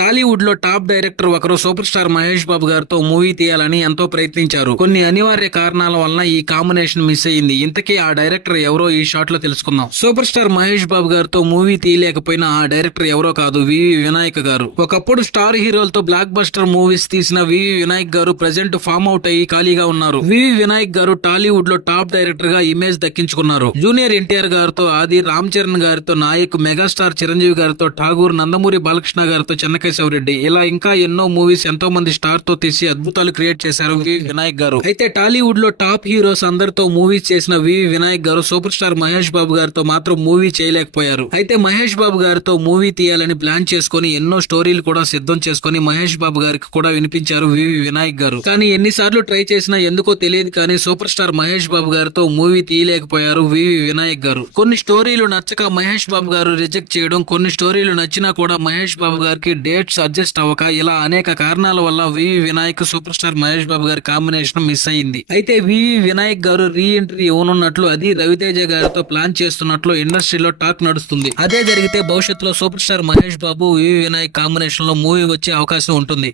టాలీవుడ్లో top director ఒకరు super star Mahesh Babu గారితో మూవీ తీయాలని ఎంతో ప్రయత్నించారు. కొన్ని అనివార్య కారణాల వలన ఈ కాంబినేషన్ మిస్ అయ్యింది ఇంతకీ ఆ డైరెక్టర్ ఎవరో ఈ షాట్లో తెలుసుకుందాం. సూపర్ స్టార్ మహేష్ బాబు గారితో మూవీ తీయలేకపోయినా ఆ డైరెక్టర్ ఎవరో కాదు వివి వినాయక్ గారు. ఒకప్పుడు స్టార్ హీరోలతో బ్లాక్ బస్టర్ మూవీస్ తీసిన వివి వినాయక్ గారు ప్రజెంట్ ఫామ్ అవుట్ అయ్యి ఖాళీగా ఉన్నారు. వివి వినాయక్ గారు టాలీవుడ్లో టాప్ డైరెక్టర్గా ఇమేజ్ దక్కించుకున్నారు. జూనియర్ ఎన్టీఆర్ గారితో ఆది రామ్ చరణ్ గారితో నాయక్ మెగాస్టార్ చిరంజీవి గారితో ఠాగూర్ నందమూరి బాలకృష్ణ గారితో చెన్నకేశవరెడ్డి ఇలా ఇంకా ఎన్నో మూవీస్ ఎంతో మంది స్టార్తో తీసి అద్భుతాలు క్రియేట్ చేశారు వి వినాయక్ గారు. అయితే టాలీవుడ్లో టాప్ హీరోస్ అందరితో మూవీస్ చేసిన వి వినాయక్ గారు సూపర్ స్టార్ మహేష్ బాబు గారితో మాత్రం మూవీ చేయలేకపోయారు. అయితే మహేష్ బాబు గారితో మూవీ తీయాలని ప్లాన్ చేసుకుని ఎన్నో స్టోరీలు కూడా సిద్ధం చేసుకుని మహేష్ బాబు గారికి కూడా వినిపించారు వి వినాయక్ గారు. కానీ ఎన్నిసార్లు ట్రై చేసినా ఎందుకో తెలియదు కానీ సూపర్ స్టార్ మహేష్ బాబు గారితో మూవీ తీయలేకపోయారు వి వినాయక్ గారు. కొన్ని స్టోరీలు నచ్చక మహేష్ బాబు గారు రిజెక్ట్ చేయడం కొన్ని స్టోరీలు నచ్చినా కూడా మహేష్ బాబు గారికి డేట్స్ అడ్జస్ట్ అవ్వక ఇలా అనేక కారణాల వల్ల V Vinayak super star Mahesh Babu గారి కాంబినేషన్ మిస్ అయింది. అయితే వి వినాయక్ గారు రీ ఎంట్రీ ఇవ్వనున్నట్లు అది రవితేజ గారితో ప్లాన్ చేస్తున్నట్లు ఇండస్ట్రీలో టాక్ నడుస్తుంది. అదే జరిగితే భవిష్యత్తులో super star Mahesh Babu VV Vinayak కాంబినేషన్లో మూవీ వచ్చే అవకాశం ఉంటుంది.